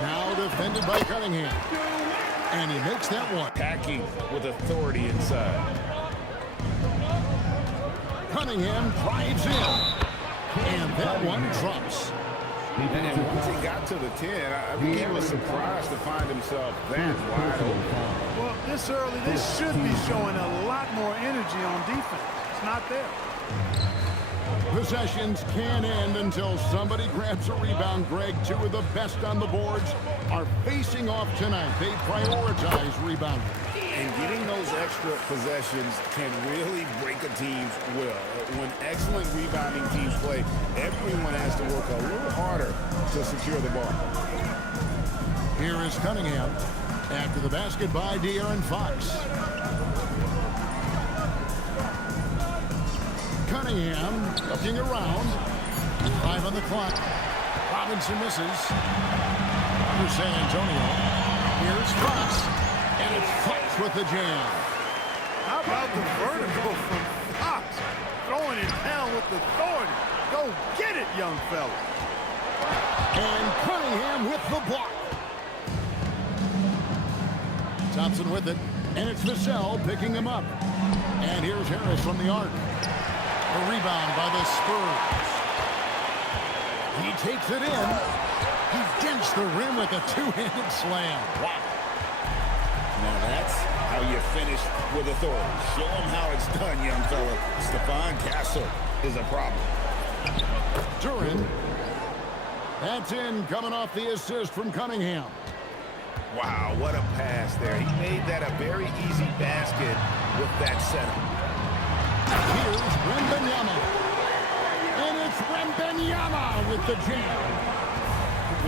Now defended by Cunningham. And he makes that one. Attacking with authority inside. Cunningham drives in. And that one drops. And once he got to the 10, I think he was surprised to find himself that wide open. Well, this early, this should be showing a lot more energy on defense. It's not there. Possessions can't end until somebody grabs a rebound. Greg, two of the best on the boards are facing off tonight. They prioritize rebounding. And getting those extra possessions can really break a team's will. When excellent rebounding teams play, everyone has to work a little harder to secure the ball. Here is Cunningham after the basket by De'Aaron Fox. Cunningham looking around. 5 on the clock. Robinson misses. For San Antonio. Here's Fox. And it's Fox with the jam. How about the vertical from Fox? Throwing it down with authority. Go get it, young fella. And Cunningham with the block. Thompson with it. And it's Vassell picking him up. And here's Harris from the arc. A rebound by the Spurs. He takes it in. He dents the rim with a two-handed slam. Wow. Now that's how you finish with authority. Show him how it's done, young fella. Stephon Castle is a problem. Duran. That's in, coming off the assist from Cunningham. Wow, what a pass there. He made that a very easy basket with that setup. Here's Wembanyama. And it's Wembanyama with the jam.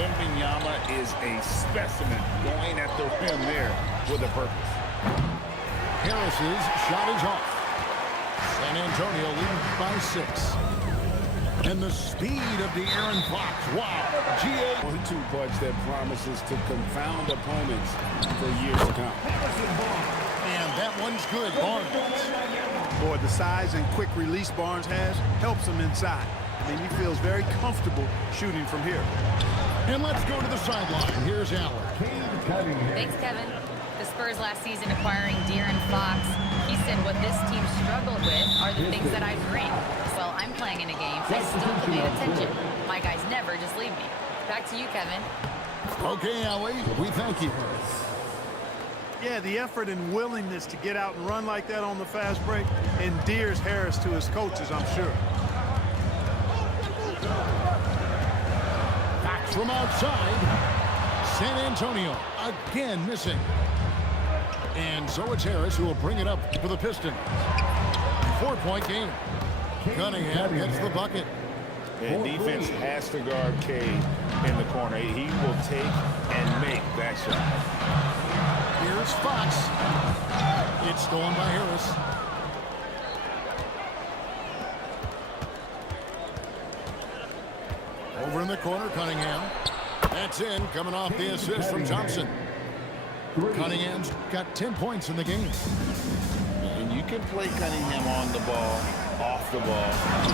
Wembanyama is a specimen going at the rim there with a purpose. Harris's shot is off. San Antonio leading by 6. And the speed of De'Aaron Fox. Wow. GA. 1-2 punch that promises to confound opponents for years to come. And that one's good. Barnes. Boy, the size and quick release Barnes has helps him inside. I mean, he feels very comfortable shooting from here. And let's go to the sideline. Here's Allen. Thanks, Kevin. The Spurs last season acquiring De'Aaron Fox. He said what this team struggled with are the things that I bring. Well, I'm playing in a game. I still command attention. My guys never just leave me. Back to you, Kevin. Okay, Allie, we thank you. Yeah, the effort and willingness to get out and run like that on the fast break endears Harris to his coaches, I'm sure. Back from outside. San Antonio again missing. And so it's Harris who will bring it up for the Pistons. 4-point game. Cunningham gets the bucket. And defense has to guard Cade in the corner. He will take and make that shot. Here's Fox. It's stolen by Harris. Over in the corner, Cunningham. That's in, coming off the assist from Thompson. Cunningham's got 10 points in the game. And you can play Cunningham on the ball, off the ball.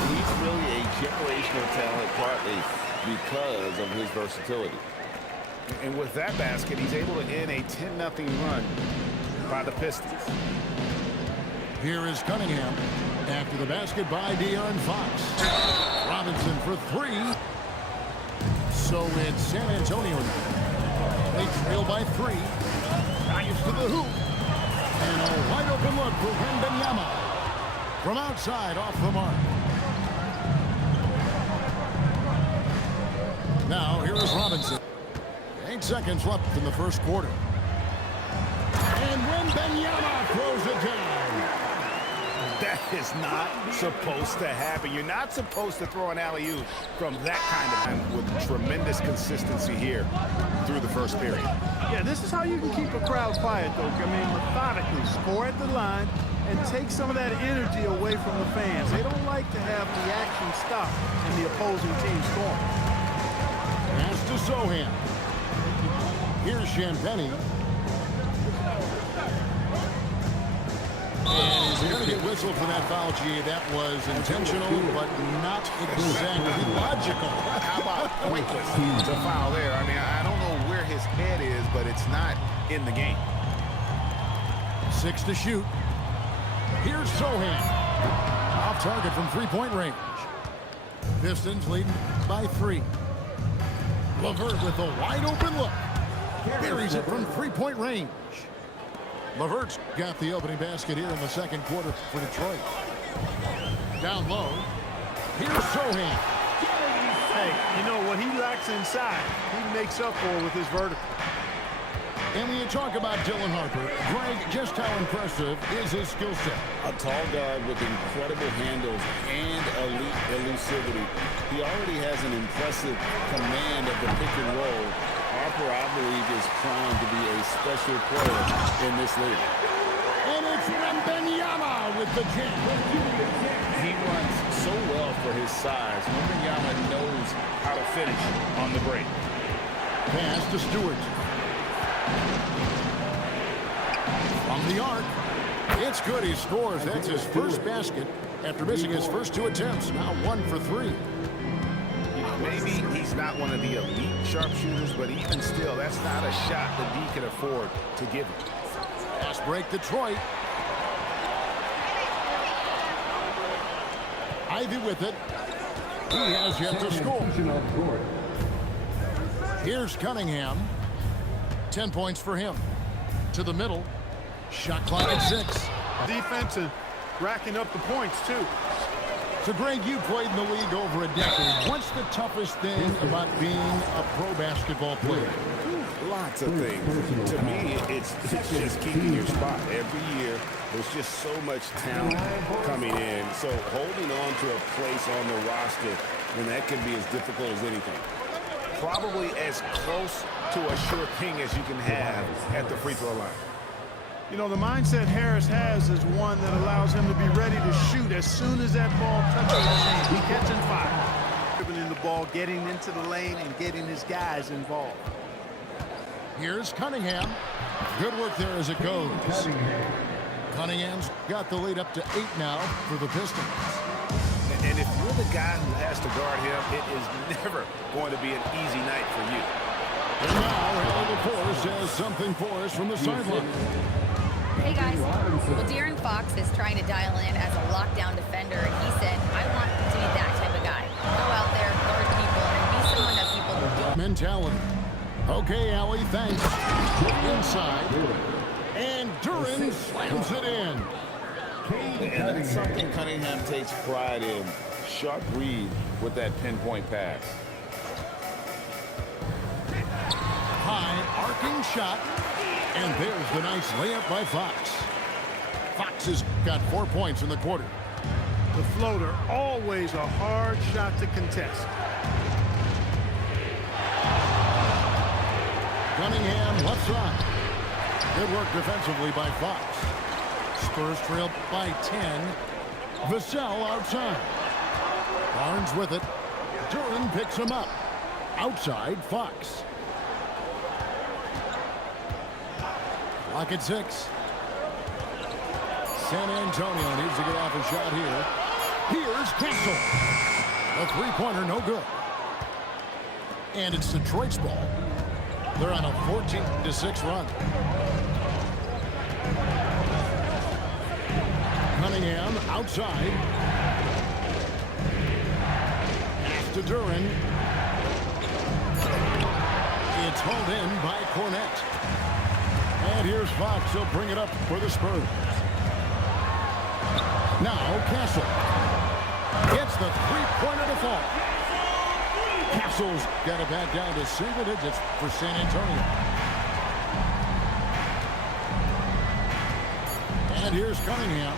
He's really a generational talent, partly because of his versatility. And with that basket, he's able to end a 10-0 run by the Pistons. Here is Cunningham after the basket by De'Aaron Fox. Robinson for 3. So it's San Antonio now. They trail by 3. Drives to the hoop. And a wide open look for Wembanyama. From outside, off the mark. Now, here is Robinson. 8 seconds left in the first quarter. And Wembanyama throws it down. That is not supposed to happen. You're not supposed to throw an alley-oop from that kind of time with tremendous consistency here through the first period. Yeah, this is how you can keep a crowd quiet, though. I mean, methodically score at the line and take some of that energy away from the fans. They don't like to have the action stop in the opposing team scoring. Pass to Sohan. Here's Champagnie. And he's going to get whistled for that foul, G. That was intentional, but not exactly logical. How about pointless to foul there? I mean, I don't know where his but it's not in the game. 6 to shoot. Here's Sohan. Off target from three-point range. Pistons leading by 3. LeVert with a wide-open look. Buries it from three-point range. LeVert's got the opening basket here in the second quarter for Detroit. Down low. Here's Sohan. Hey, you know what he lacks inside, he makes up for with his vertical. And when you talk about Dylan Harper, Greg, just how impressive is his skill set? A tall guard with incredible handles and elite elusivity. He already has an impressive command of the pick and roll. Harper, I believe, is primed to be a special player in this league. And it's Wembanyama with the jam. He runs so well for his size. Wembanyama knows how to finish on the break. Pass to Stewart. From the arc. It's good. He scores. That's his first basket after missing his first 2 attempts. Now 1 for 3. Maybe he's not one of the elite sharpshooters, but even still, that's not a shot that D can afford to give him. Pass break Detroit. Ivy with it. He has yet to score. Here's Cunningham. 10 points for him. To the middle. Shot clock at 6. Defense and racking up the points, too. So, Greg, you played in the league over a decade. What's the toughest thing about being a pro basketball player? Lots of things. To me, it's just keeping your spot. Every year, there's just so much talent coming in. So holding on to a place on the roster, and that can be as difficult as anything. Probably as close to a sure thing as you can have at the free throw line. You know, the mindset Harris has is one that allows him to be ready to shoot as soon as that ball touches his hand. He catching fire. Dribbling the ball, getting into the lane, and getting his guys involved. Here's Cunningham. Good work there as it goes. Cunningham's got the lead up to 8 now for the Pistons. And if you're the guy who has to guard him, it is never going to be an easy night for you. And now, Haley LaForce has something for us from the sideline. Hey guys, well De'Aaron Fox is trying to dial in as a lockdown defender, and he said, I want to be that type of guy. Go out there, guard people, and be someone that people don't. Mentality. Okay, Allie, thanks. Inside. And Duran slams it in. And that's something Cunningham takes pride in. Sharp read with that pinpoint pass. High arcing shot. And there's the nice layup by Fox. Fox has got 4 points in the quarter. The floater, always a hard shot to contest. Cunningham left side. Good work defensively by Fox. Spurs trail by 10. Vassell outside. Barnes with it. Duran picks him up. Outside, Fox. Clock at 6. San Antonio needs to get off a shot here. Here's Castle. A three-pointer, no good. And it's Detroit's ball. They're on a 14-6 run. Cunningham outside. Pass to Duran. It's hauled in by Cornette. And here's Fox. He'll bring it up for the Spurs. Now Castle gets the three-pointer to fall. Castle's got it back down to single digits for San Antonio. And here's Cunningham.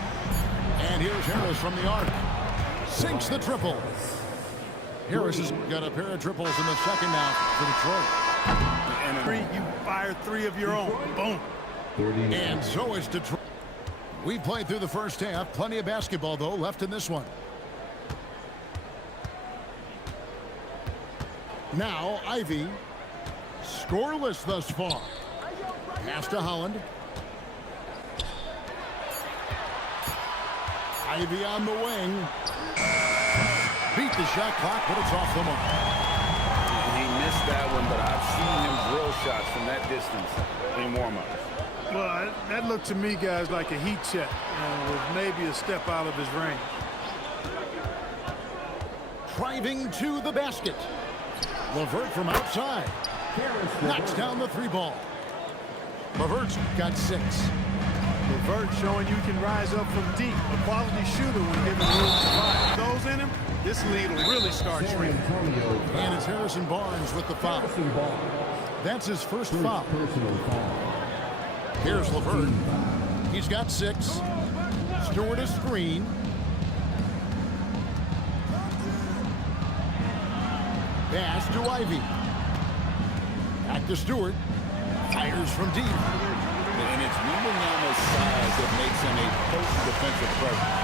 And here's Harris from the arc. Sinks the triple. Harris has got a pair of triples in the second now for Detroit. You fire 3 of your own. Boom. And so it's Detroit. We played through the first half. Plenty of basketball, though, left in this one. Now, Ivy. Scoreless thus far. Pass to Holland. Ivy on the wing. Beat the shot clock, but it's off the mark. He missed that one, but I've seen him drill shots from that distance in warm-ups. Well, that looked to me, guys, like a heat check, with maybe a step out of his range. Driving to the basket. LeVert from outside. Knocks down the three ball. LeVert's got 6. LeVert showing you can rise up from deep. A quality shooter when given room to fire. Those in him, this lead will really start shrinking. And it's Harrison Barnes with the foul. That's his first foul. Here's LeVert. He's got 6. Stewart a screen. Pass to Ivy. Back to Stewart. Fires from deep. And it's Wembanyama's size that makes him a potent defensive presence.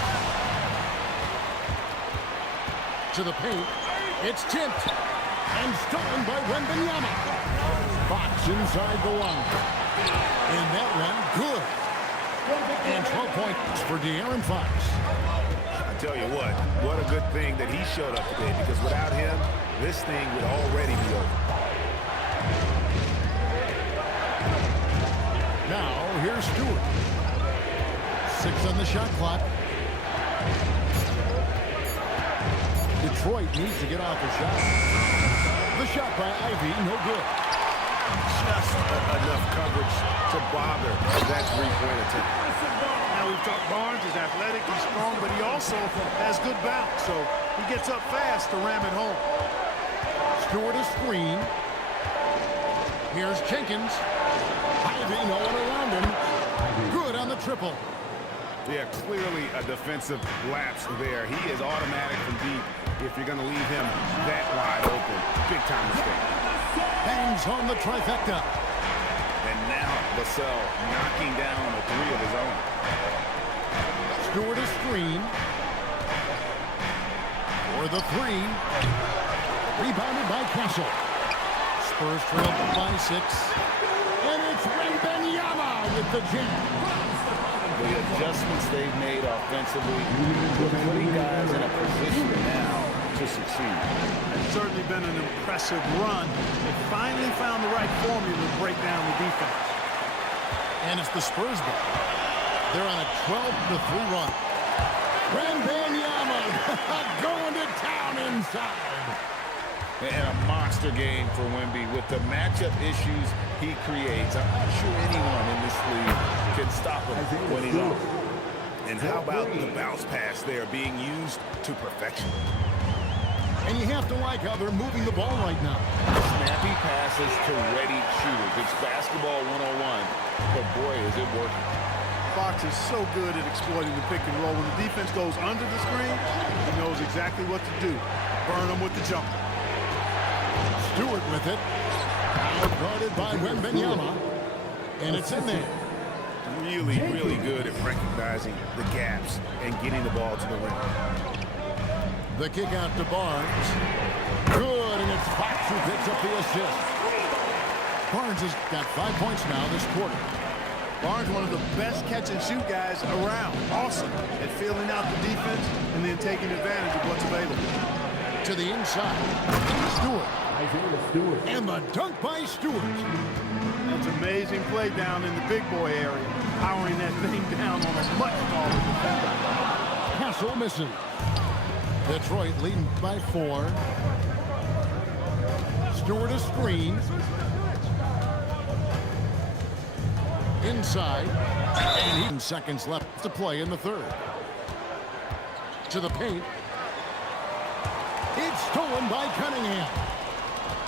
To the paint. It's tipped. And stolen by Wembanyama. Fox inside the line. And that one, good. And 12 points for De'Aaron Fox. I tell you what a good thing that he showed up today, because without him, this thing would already be over. Now, here's Stewart. 6 on the shot clock. Detroit needs to get off the shot. The shot by Ivy, no good. Just enough coverage to bother that three-point attempt. Now we've talked Barnes is athletic, he's strong, but he also has good bounce, so he gets up fast to ram it home. Stewart a screen. Here's Jenkins. Ivy, no one around him. Good on the triple. Yeah, clearly a defensive lapse there. He is automatic from deep if you're going to leave him that wide open. Big time mistake. Bangs home the trifecta. And now Vassell knocking down a 3 of his own. Stewart a screen. For the 3. Rebounded by Castle. Spurs trail by 6. And it's Wembanyama with the jam. The adjustments they've made offensively, putting guys in a position now to succeed. It's certainly been an impressive run. They finally found the right formula to break down the defense. And it's the Spurs ball. They're on a 12-3 run. Wembanyama going to town inside. And a monster game for Wemby with the matchup issues he creates. I'm not sure anyone in this league can stop him when he's on. And how about the bounce pass there being used to perfection? And you have to like how they're moving the ball right now. Snappy passes to ready shooters. It's basketball 101, but boy, is it working. Fox is so good at exploiting the pick and roll. When the defense goes under the screen, he knows exactly what to do. Burn them with the jumper. Stewart with it. Guarded by Wembanyama. And it's in there. Really, really good at recognizing the gaps and getting the ball to the rim. The kick out to Barnes. Good, and it's Fox who picks up the assist. Barnes has got 5 points now this quarter. Barnes, one of the best catch-and-shoot guys around. Awesome at filling out the defense and then taking advantage of what's available. To the inside. Stewart. And the dunk by Stewart. That's amazing play down in the big boy area. Powering that thing down on a much smaller defender. Castle missing. Detroit leading by 4. Stewart a screen. Inside. And 8 seconds left to play in the third. To the paint. It's stolen by Cunningham.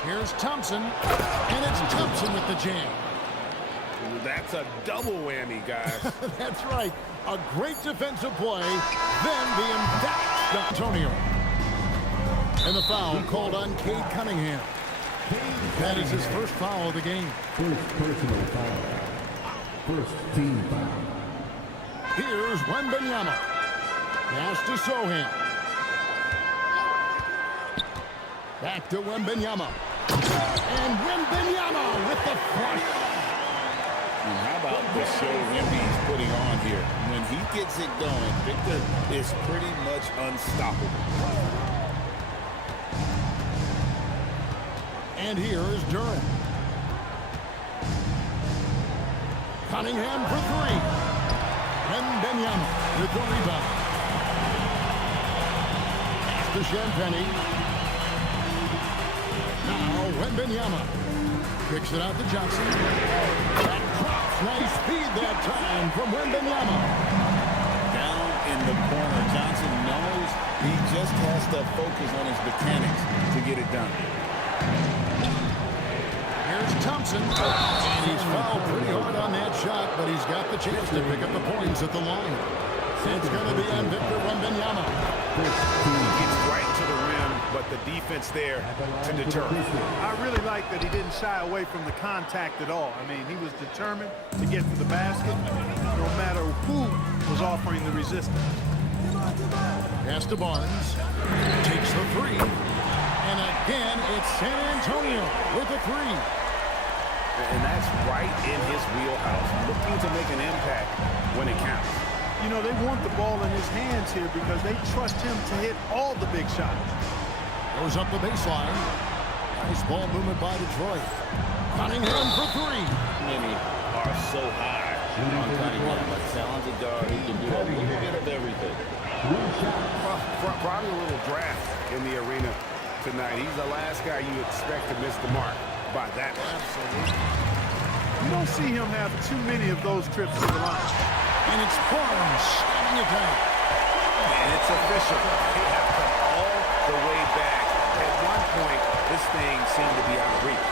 Here's Thompson. And it's Thompson with the jam. That's a double whammy, guys. That's right. A great defensive play. Then the emphatic Antonio. And the foul called on Cade Cunningham. That is his first foul of the game. First personal foul. First team foul. Here's Wembanyama. Pass to Sohan. Back to Wembanyama. And Wembanyama with the flush. And how about the show Wemby's putting on here? When he gets it going, Victor is pretty much unstoppable. And here is Durant. Cunningham for three. Wembanyama with the rebound. Pass to Champagnie. Now Wembanyama kicks it out to Johnson. That drops. Nice feed that time from Wembanyama. Down in the corner, Johnson knows he just has to focus on his mechanics to get it done. Here's Thompson. And he's fouled pretty hard on that shot, but he's got the chance to pick up the points at the line. It's going to be on Victor Wembanyama. He gets right to the rim, but the defense there to deter. I really like that he didn't shy away from the contact at all. I mean, he was determined to get to the basket no matter who was offering the resistance. Pass to Barnes. Takes the three. And again, it's San Antonio with a three. And that's right in his wheelhouse, looking to make an impact when it counts. You know, they want the ball in his hands here because they trust him to hit all the big shots. Goes up the baseline. Nice ball movement by Detroit. Cunningham for three. Many are so high on Cunningham. A talented guard who can do a little bit of everything. Probably a little draft in the arena tonight. He's the last guy you expect to miss the mark by that much. Absolutely. You don't see him have too many of those trips to the line. And it's Barnes slamming it down. And it's official. They have come all the way back. At one point, this thing seemed to be out of reach.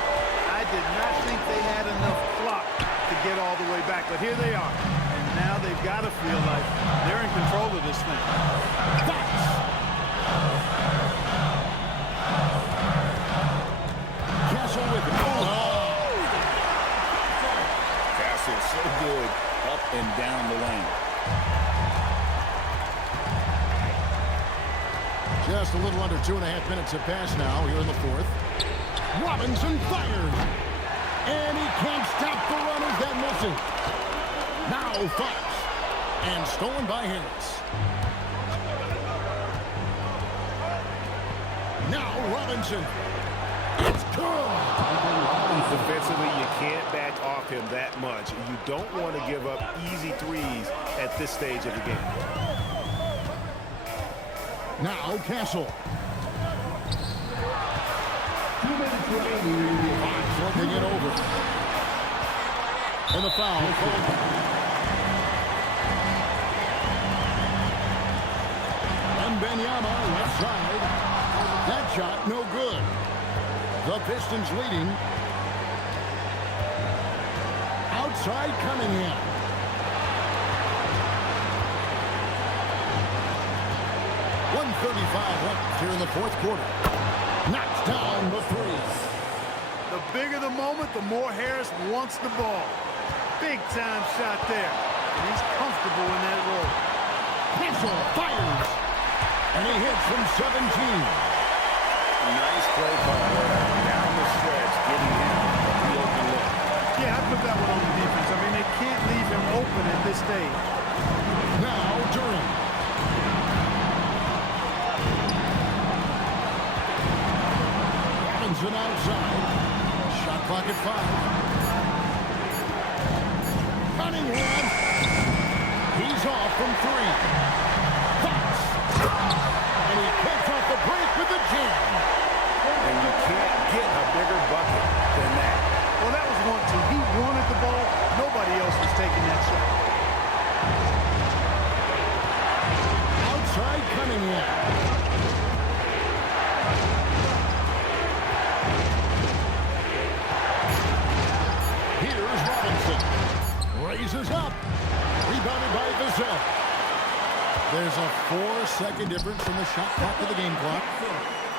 I did not think they had enough clock to get all the way back, but here they are. And now they've got to feel like they're in control of this thing. Castle with it. Castle so good up and down the lane. Just a little under 2.5 minutes have passed now here in the fourth. Robinson fired. And he can't stop the runners that miss it. Now Fox. And stolen by Harris. Now Robinson. It's good. Defensively, you can't back off him that much. You don't want to give up easy threes at this stage of the game. Now Castle. Fox looking it over. And the foul called. Wembanyama left side. That shot no good. The Pistons leading. Outside Cunningham. .135 left here in the fourth quarter. Knocks down the three. The bigger the moment, the more Harris wants the ball. Big time shot there. And he's comfortable in that role. Castle fires. And he hits from 17. Nice play call down the stretch, getting him the open look. Yeah, I put that one on the defense. I mean, they can't leave him open at this stage. Now Durant. Robinson outside. Shot clock at 5. Cunningham. He's off from 3. Fox. And he kicks off the break with the jam. And you can't get a bigger bucket than that. Well, that was 1-2. He wanted the ball. Nobody else was taking that shot. Outside Cunningham. Here's Robinson. Raises up. Rebounded by Vassell. There's a 4-second difference from the shot clock to the game clock.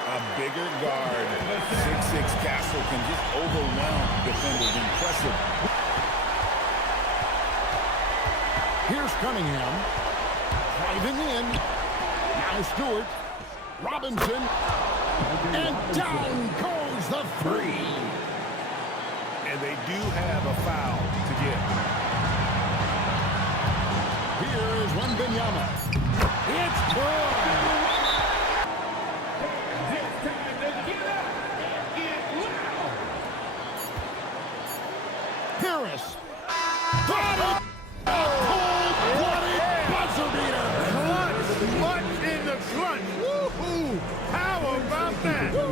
A bigger guard, 6'6" Castle can just overwhelm defenders. Impressive. Here's Cunningham. Driving in. Now Stewart. Robinson. And down goes the 3. And they do have a foul to get. Here is Wembanyama. It's good. Harris. Got it! A cold-blooded buzzer beater! Clutch in the clutch. Woo-hoo! How about that?